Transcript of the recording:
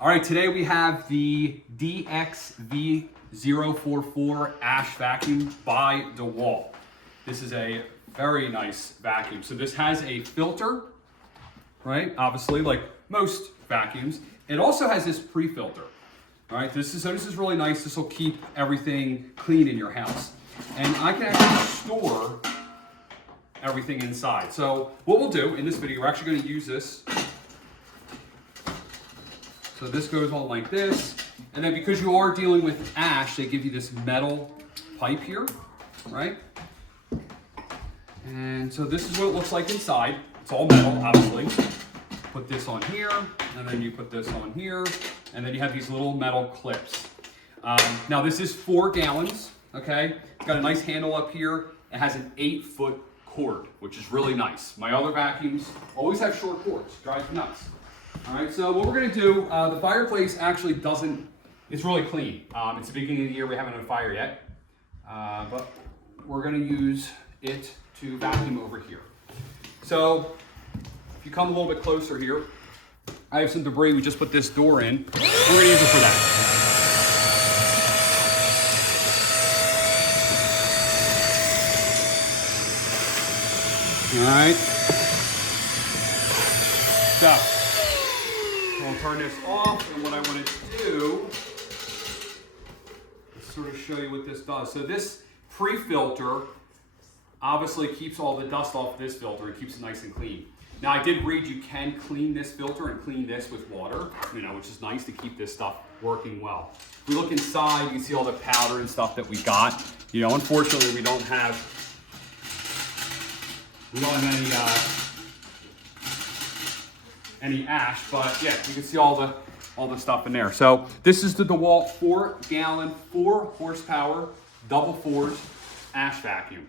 All right, today we have the DXV04A ash vacuum by DEWALT. This is a very nice vacuum. So this has a filter, right? Obviously, like most vacuums. It also has this pre-filter. All right, this is really nice. This will keep everything clean in your house. And I can actually store everything inside. So what we'll do in this video, we're actually going to use this. So this goes on like this. And then because you are dealing with ash, they give you this metal pipe here, right? And so this is what it looks like inside. It's all metal, obviously. Put this on here, and then you put this on here, and then you have these little metal clips. Now this is 4 gallons, okay? It's got a nice handle up here. It has an 8-foot cord, which is really nice. My other vacuums always have short cords, drives me nuts. All right, so what we're gonna do, the fireplace actually doesn't, it's really clean. It's the beginning of the year, we haven't had a fire yet, but we're gonna use it to vacuum over here. So if you come a little bit closer here, I have some debris. We just put this door in. We're gonna use it for that. All right. So we'll turn this off, and what I want to do is sort of show you what this does. So this pre-filter obviously keeps all the dust off this filter and keeps it nice and clean. Now I did read you can clean this filter and clean this with water, which is nice to keep this stuff working well. If we look inside, you can see all the powder and stuff that we got. Unfortunately, we don't have any ash, but yeah, you can see all the stuff in there. So this is the DEWALT 4-gallon, 4 horsepower, double fours ash vacuum.